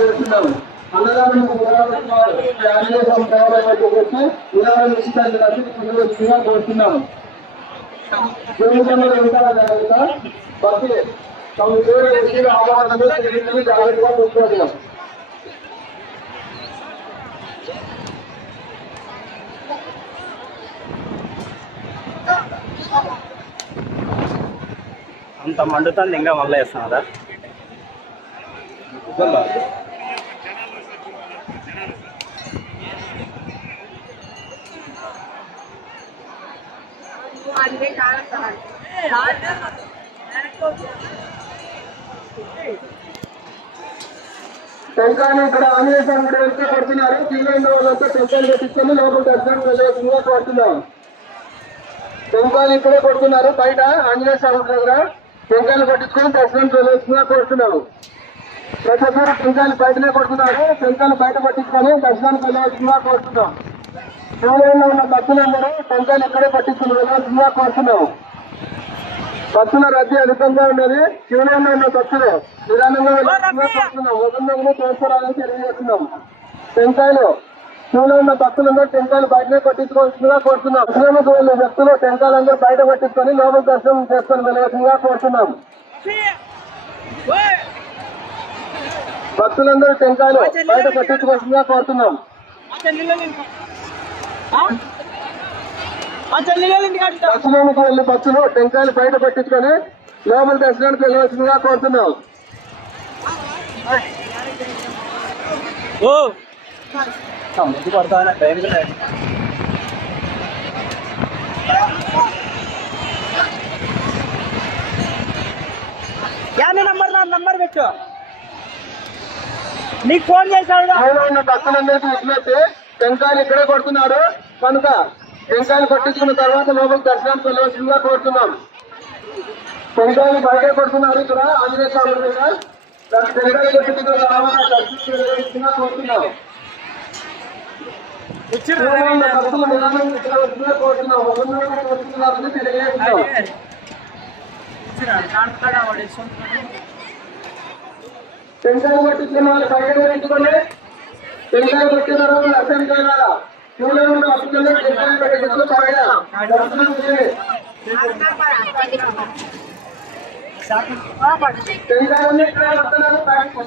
చేస్తున్నాము అన్నదానం ఆంజనేయ స్వామి దేవాలయం వచ్చి విరాళం ఇచ్చినందుకు కోరుతున్నాము జీవితంలో ఉంటారా జాగ్రత్త భక్తి తమ దేవుడు చేసిన ఆవాహనలు తెలియని జాగ్రత్తగా చూసుకోవాలి అంత మండుతుంది ఇంకా మళ్ళీ వేస్తున్నారా టెంకాయలు ఇక్కడ ఆంజనేయ స్వామి వెళ్తే కొడుతున్నారు తీవ్రంగా వాళ్ళంతా టెంకాయలు పెట్టించుకొని లోపల దర్శనం వెళ్ళవలసిందిగా పడుతున్నాం. టెంకాయలు ఇక్కడే కొడుతున్నారు బయట ఆంజనేయ స్వామి దగ్గర. టెంకాయలు పట్టించుకొని దర్శనం వెళ్ళవలసిందిగా కోరుతున్నాము ప్రతి ఒక్కరు టెంకాయలు బయటనే కొడుతున్నారు టెంకాయలు బయట పట్టించుకొని దర్శనానికి వెళ్ళవలసిందిగా కోరుతున్నాం. శివలంలో ఉన్న భక్తులందరూ టెంకాయలు ఇక్కడే పట్టించుకుని వెళ్ళవలసిందిగా కోరుతున్నాము భక్తుల రద్దీ అధికంగా ఉన్నది. శివనంలో ఉన్న భక్తులు నిదానంగా కోరుతున్నాం. వదంలో చేసుకోవాలని తెలియజేస్తున్నాం టెంకాయలు శివలో ఉన్న భక్తులందరూ టెంకాయలు బయటనే కొట్టించుకోవాల్సిందిగా కోరుతున్నాం. దర్శనంకు వెళ్ళే వ్యక్తులు టెంకాయలందరూ బయట కొట్టించుకొని లోపల దర్శనం చేసుకొని వెళ్ళవలసిందిగా కోరుతున్నాం. భక్తులందరూ టెంకాయలు బయట కొట్టించుకోవాల్సిందిగా కోరుతున్నాం. దర్శనానికి వెళ్ళే భక్తులు టెంకాయలు బయట పట్టించుకొని లోపల దర్శనానికి వెళ్ళవలసిందిగా కోరుతున్నాం. ఓ ముందు పడతా టైం యాని నంబర్ నా నంబర్ పెట్టు. నీకు ఫోన్ చేశాడు ఆయన ఉన్న భక్తులందరికీ విజ్ఞప్తి టెంకాయలు ఇక్కడే కొడుతున్నారు కనుక టెంకాయలు కొట్టించుకున్న తర్వాత లోపల దర్శనం వెళ్ళవలసిందిగా కోరుతున్నాం. టెంకాయలు బయటే కొడుతున్నారు ఇక్కడ ఆంజనేయ స్వామి మీద. టెంకాయలు కొట్టించుకున్న తర్వాత దర్శనం వెళ్ళవలసిందిగా కోరుతున్నాం ఇక్కడ ఉన్న భక్తులు నిదానంగా ఇక్కడ వచ్చిందిగా కోరుతున్నాం ఒకరినొకరు కోరుతున్నారని తెలియజేస్తున్నాం టెంకాయలు పట్టించుకున్న వాళ్ళు బయట పెట్టుకోండి. టెంకాయలు పట్టిన తర్వాత దర్శనం చేయాలా బయట దర్శనం చేయండి టెంకాయలన్నీ ఇక్కడ వస్తున్నారు బయటకు